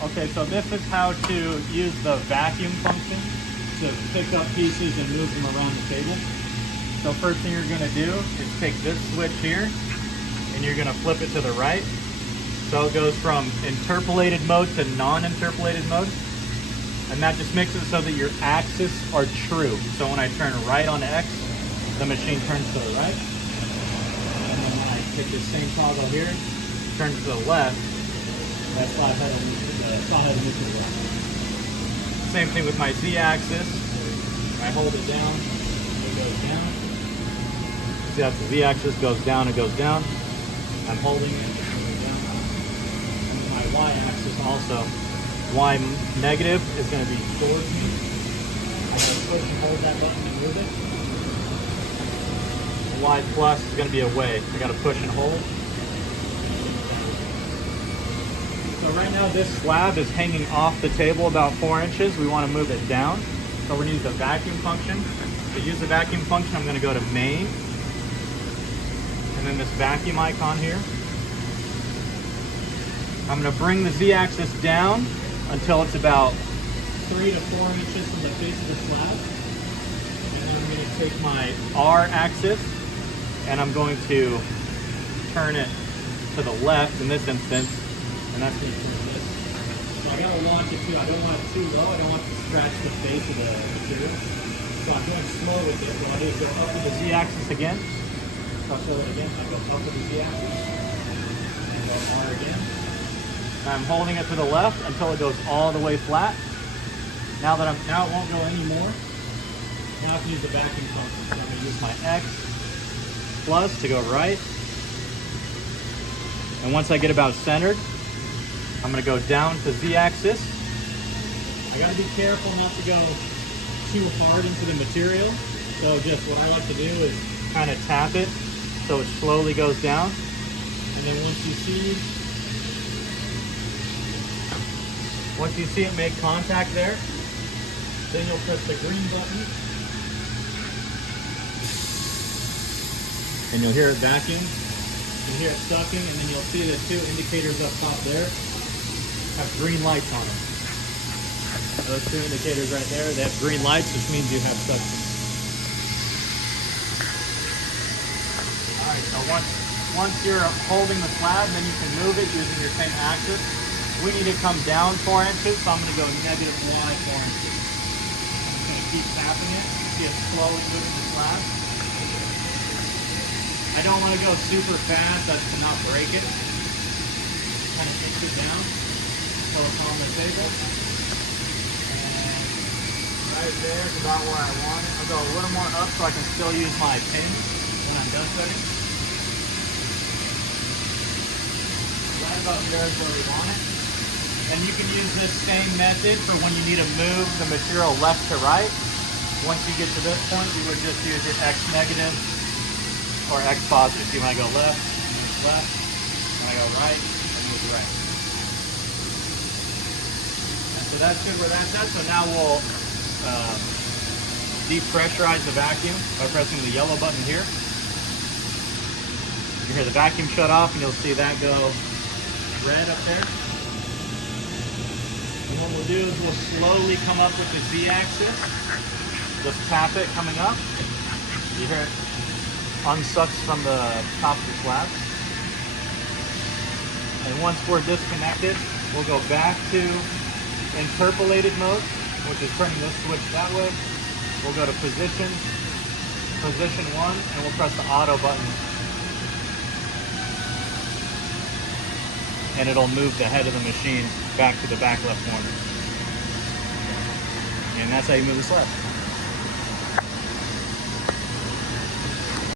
Okay, so this is how to use the vacuum function to pick up pieces and move them around the table. So first thing you're gonna do is take this switch here and you're gonna flip it to the right. So it goes from interpolated mode to non-interpolated mode. And that just makes it so that your axes are true. So when I turn right on X, the machine turns to the right. And then when I hit this same toggle here, turn to the left, that saw head will move to the left. Same thing with my Z-axis. I hold it down, it goes down. See, that's the Z-axis, goes down, it goes down. I'm holding it, it's moving down. And my Y-axis also. Y negative is going to be towards me. I can push and hold that button to move it. Y plus is going to be away. I got to push and hold. So right now this slab is hanging off the table about 4 inches. We want to move it down. So we're going to use the vacuum function. To use the vacuum function, I'm going to go to main. And then this vacuum icon here. I'm going to bring the Z-axis down until it's about 3 to 4 inches from the face of the slab. And then I'm going to take my R axis and I'm going to turn it to the left in this instance, and that's going to turn this. So I got to launch it too. I don't want it too low. I don't want it to scratch the face of the material. So I'm going slow with it. What I do is go up with the Z-axis again. So I'll fill it again. I go up with the Z-axis and go R again. I'm holding it to the left until it goes all the way flat. Now it won't go anymore. Now I can use the vacuum function. So I'm going to use my X plus to go right. And once I get about centered, I'm going to go down to Z-axis. I got to be careful not to go too hard into the material. So just what I like to do is kind of tap it so it slowly goes down. And then once you see it make contact there, then you'll press the green button and you'll hear it vacuum. You'll hear it sucking, and then you'll see the 2 indicators up top there have green lights on them. Those 2 indicators right there, they have green lights, which means you have suction. Alright, so once you're holding the slab, then you can move it using your same axis. We need to come down 4 inches, so I'm going to go negative Y 4 inches. I'm just going to keep tapping it. See it slowly moving the slab. I don't want to go super fast, that's to not break it. Kind of inch it down until it's on the table. And right there is about where I want it. I'll go a little more up so I can still use my pin when I'm done setting. Right about there is where we want it. And you can use this same method for when you need to move the material left to right. Once you get to this point, you would just use your X negative or X positive. So you want to go left, move left. When I go right, I move right. And so that's good where that's at. So now we'll depressurize the vacuum by pressing the yellow button here. You hear the vacuum shut off and you'll see that go red up there. And what we'll do is we'll slowly come up with the Z-axis. Just tap it coming up. You hear it unsucks from the top of the slab. And once we're disconnected, we'll go back to interpolated mode, which is turning this switch that way. We'll go to position 1, and we'll press the auto button. And it'll move the head of the machine back to the back left corner. And that's how you move the slab.